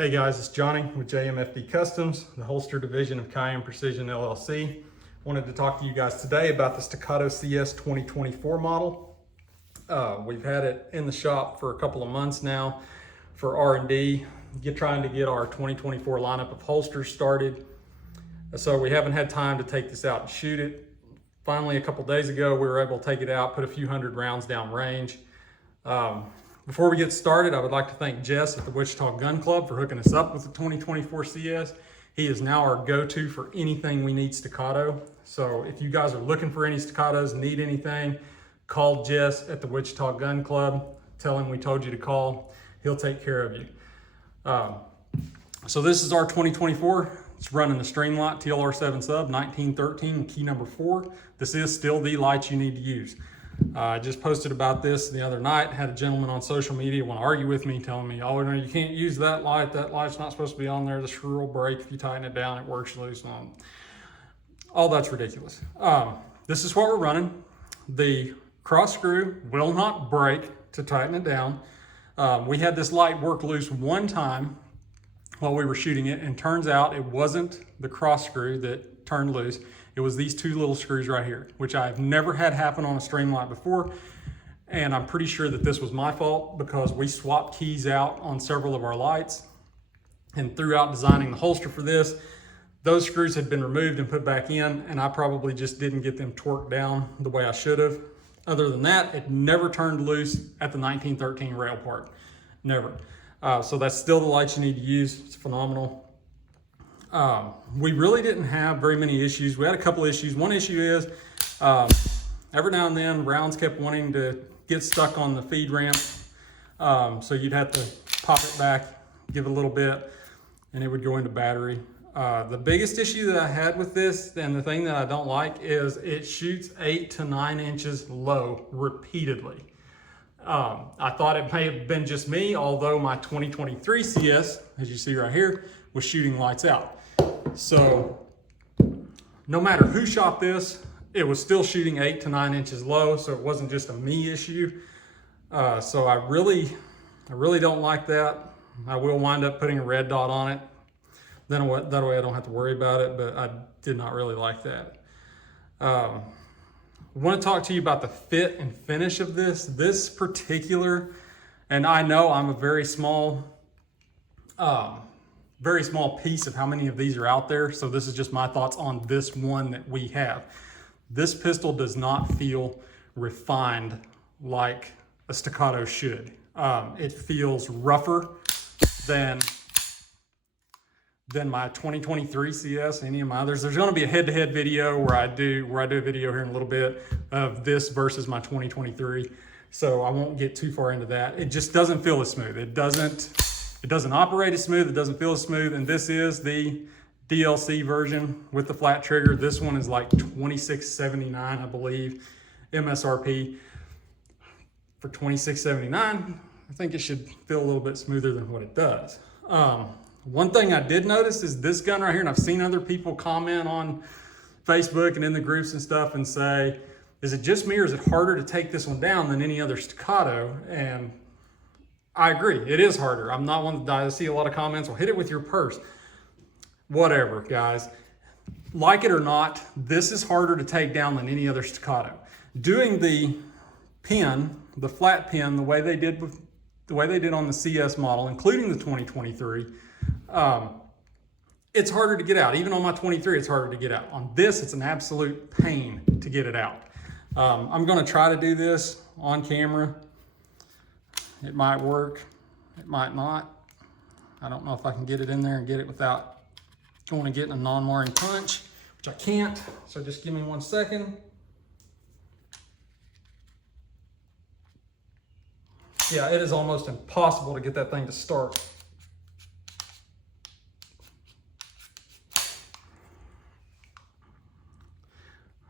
Hey guys, it's Johnny with JMFD Customs, the holster division of Cayenne Precision LLC. Wanted to talk to you guys today about the Staccato CS 2024 model. We've had it in the shop for a couple of months now for R&D, trying to get our 2024 lineup of holsters started. So we haven't had time to take this out and shoot it. Finally, a couple days ago, we were able to take it out, put a few hundred rounds down range. Before we get started, I would like to thank Jess at the Wichita Gun Club for hooking us up with the 2024 CS. He is now our go-to for anything we need staccato. So if you guys are looking for any staccatos, need anything, call Jess at the Wichita Gun Club. Tell him we told you to call. He'll take care of you. So this is our 2024. It's running the Streamlight TLR7 sub 1913 key number 4. This is still the light you need to use. I just posted about this the other night. Had a gentleman on social media want to argue with me, telling me, oh, no, you can't use that light. That light's not supposed to be on there. The screw will break. If you tighten it down, it works loose. All that's ridiculous. This is what we're running. The cross screw will not break to tighten it down. We had this light work loose one time while we were shooting it, and turns out it wasn't the cross screw that turned loose. It was these two little screws right here, which I've never had happen on a Streamlight before. And I'm pretty sure that this was my fault because we swapped keys out on several of our lights. And throughout designing the holster for this, those screws had been removed and put back in, and I probably just didn't get them torqued down the way I should have. Other than that, it never turned loose at the 1913 rail part, never. So that's still the light you need to use. It's phenomenal. We really didn't have very many issues. We had a couple issues. One issue is every now and then rounds kept wanting to get stuck on the feed ramp. So you'd have to pop it back, give it a little bit, and it would go into battery. The biggest issue that I had with this, and the thing that I don't like, is it shoots 8 to 9 inches low repeatedly. I thought it may have been just me, although my 2023 CS, as you see right here, was shooting lights out. So no matter who shot this, it was still shooting 8 to 9 inches low, so it wasn't just a me issue. So I really don't like that. I will wind up putting a red dot on it. Then that way I don't have to worry about it, but I did not really like that. I want to talk to you about the fit and finish of this particular, and I know I'm a very small piece of how many of these are out there. So this is just my thoughts on this one that we have. This pistol does not feel refined like a staccato should. It feels rougher than my 2023 CS, any of my others. There's gonna be a head-to-head video where I do a video here in a little bit of this versus my 2023. So I won't get too far into that. It just doesn't feel as smooth. It doesn't operate as smooth. It doesn't feel as smooth. And this is the DLC version with the flat trigger. This one is like $26.79, I believe, MSRP. For $26.79, I think it should feel a little bit smoother than what it does. One thing I did notice is this gun right here, and I've seen other people comment on Facebook and in the groups and stuff and say, is it just me or is it harder to take this one down than any other staccato? And I agree, it is harder. I'm not one that I see a lot of comments, well, hit it with your purse. Whatever, guys. Like it or not, this is harder to take down than any other staccato. Doing the pin, the flat pin, the way they did on the CS model, including the 2023, it's harder to get out. Even on my 23, it's harder to get out. On this, it's an absolute pain to get it out. I'm gonna try to do this on camera. It might work, it might not. I don't know if I can get it in there and get it without going and getting a non-marring punch, which I can't, so just give me 1 second. Yeah, it is almost impossible to get that thing to start.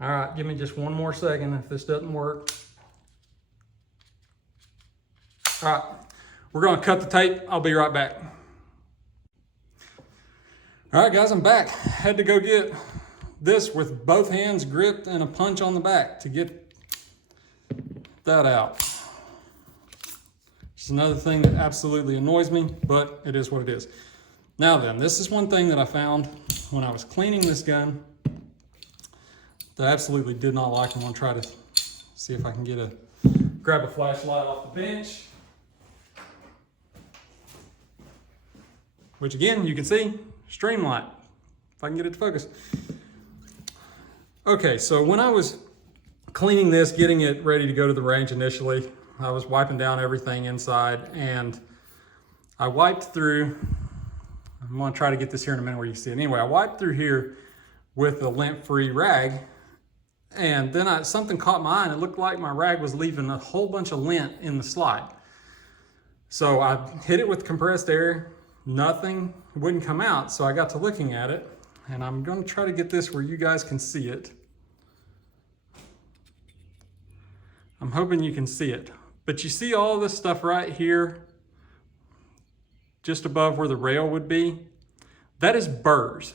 All right, give me just 1 more second if this doesn't work. All right, we're gonna cut the tape. I'll be right back. All right, guys, I'm back. Had to go get this with both hands gripped and a punch on the back to get that out. It's another thing that absolutely annoys me, but it is what it is. Now then, this is one thing that I found when I was cleaning this gun that I absolutely did not like. I'm gonna try to see if I can grab a flashlight off the bench. Which again, you can see, stream light, if I can get it to focus. Okay, so when I was cleaning this, getting it ready to go to the range initially, I was wiping down everything inside, and I wiped through, I'm gonna try to get this here in a minute where you see it. Anyway, I wiped through here with a lint-free rag, and then something caught my eye, and it looked like my rag was leaving a whole bunch of lint in the slide. So I hit it with compressed air, nothing, wouldn't come out, so I got to looking at it, and I'm gonna try to get this where you guys can see it. I'm hoping you can see it. But you see all this stuff right here, just above where the rail would be? That is burrs.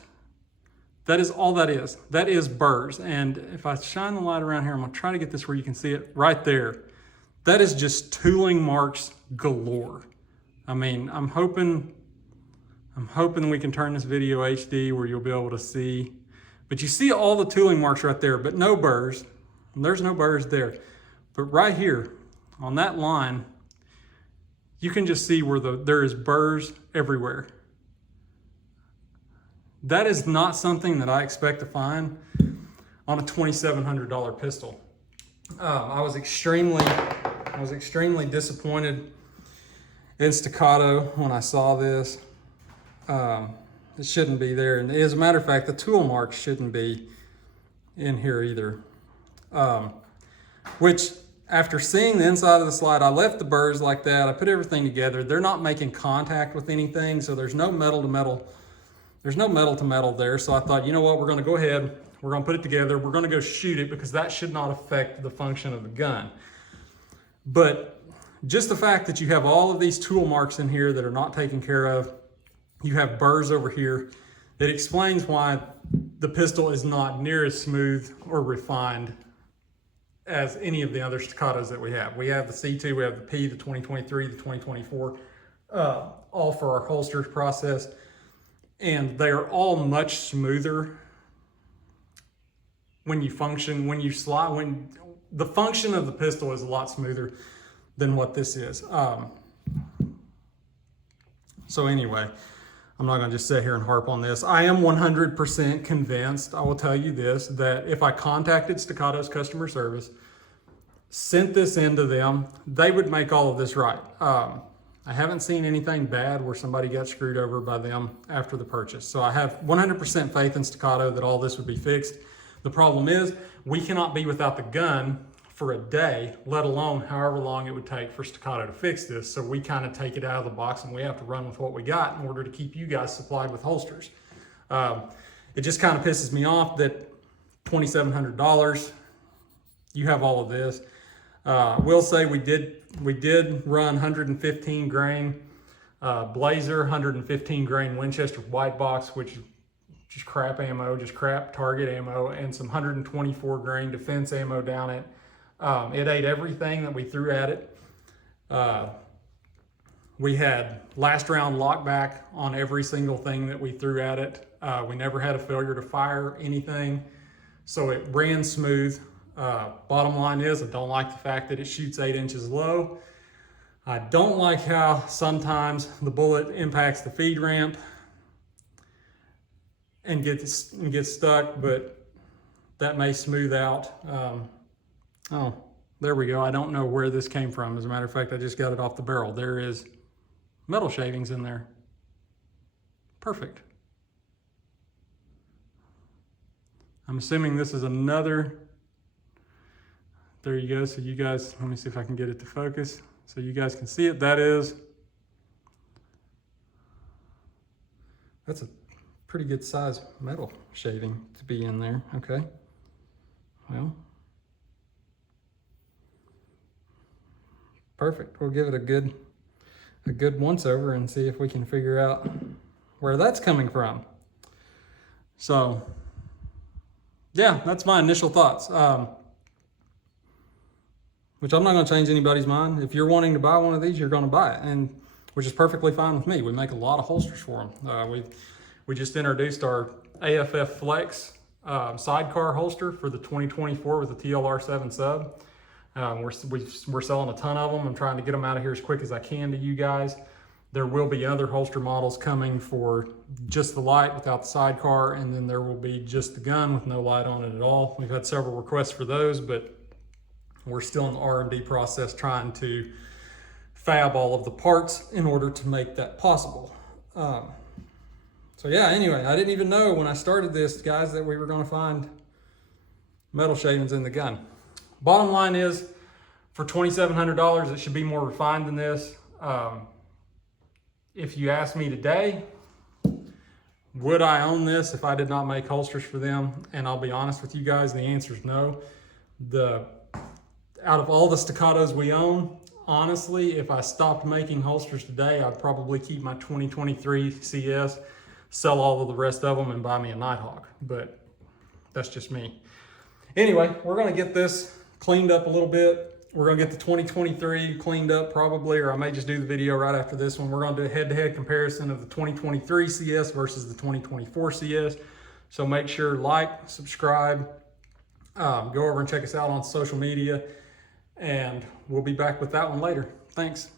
That is all that is. That is burrs. And if I shine the light around here, I'm gonna try to get this where you can see it right there. That is just tooling marks galore. I mean, I'm hoping we can turn this video HD where you'll be able to see. But you see all the tooling marks right there, but no burrs. And there's no burrs there. But right here, on that line, you can just see where there is burrs everywhere. That is not something that I expect to find on a $2,700 pistol. I was extremely disappointed in Staccato when I saw this. It shouldn't be there. And as a matter of fact, the tool marks shouldn't be in here either. Which, after seeing the inside of the slide, I left the burrs like that. I put everything together. They're not making contact with anything, so there's no metal to metal. There's no metal to metal there. So I thought, you know what, we're gonna go ahead, we're gonna put it together, we're gonna go shoot it, because that should not affect the function of the gun. But just the fact that you have all of these tool marks in here that are not taken care of, you have burrs over here, it explains why the pistol is not near as smooth or refined as any of the other Staccatos that we have. We have the C2, we have the P, the 2023, the 2024, all for our holsters process. And they are all much smoother when you function, when you slide, when the function of the pistol is a lot smoother than what this is. So anyway, I'm not gonna just sit here and harp on this. I am 100% convinced, I will tell you this, that if I contacted Staccato's customer service, sent this into them, they would make all of this right. I haven't seen anything bad where somebody got screwed over by them after the purchase. So I have 100% faith in Staccato that all this would be fixed. The problem is, we cannot be without the gun for a day, let alone however long it would take for Staccato to fix this. So we kind of take it out of the box and we have to run with what we got in order to keep you guys supplied with holsters. It just kind of pisses me off that $2,700, you have all of this. We'll say we did run 115 grain Blazer, 115 grain Winchester white box, which is just crap ammo, just crap target ammo, and some 124 grain defense ammo down it. It ate everything that we threw at it. We had last round lockback on every single thing that we threw at it. We never had a failure to fire anything, so it ran smooth. Bottom line is, I don't like the fact that it shoots 8 inches low. I don't like how sometimes the bullet impacts the feed ramp and gets stuck, but that may smooth out. Oh, there we go. I don't know where this came from. As a matter of fact, I just got it off the barrel. There is metal shavings in there. Perfect. I'm assuming this is another. There you go. So you guys, let me see if I can get it to focus so you guys can see it. That's a pretty good size metal shaving to be in there. Okay. Well, perfect. We'll give it a good once over and see if we can figure out where that's coming from. So yeah, that's my initial thoughts. Which I'm not going to change anybody's mind. If you're wanting to buy one of these, you're going to buy it. And which is perfectly fine with me. We make a lot of holsters for them. We just introduced our AFF Flex sidecar holster for the 2024 with the TLR7 sub. We're selling a ton of them. I'm trying to get them out of here as quick as I can to you guys. There will be other holster models coming for just the light without the sidecar, and then there will be just the gun with no light on it at all. We've had several requests for those, but we're still in the R&D process trying to fab all of the parts in order to make that possible. So yeah, anyway, I didn't even know when I started this, guys, that we were going to find metal shavings in the gun. Bottom line is, for $2,700, it should be more refined than this. If you ask me today, would I own this if I did not make holsters for them? And I'll be honest with you guys, the answer is no. Out of all the Staccatos we own, honestly, if I stopped making holsters today, I'd probably keep my 2023 CS, sell all of the rest of them, and buy me a Nighthawk. But that's just me. Anyway, we're gonna get this cleaned up a little bit. We're gonna get the 2023 cleaned up probably, or I may just do the video right after this one. We're gonna do a head-to-head comparison of the 2023 CS versus the 2024 CS. So make sure, like, subscribe, go over and check us out on social media, and we'll be back with that one later. Thanks.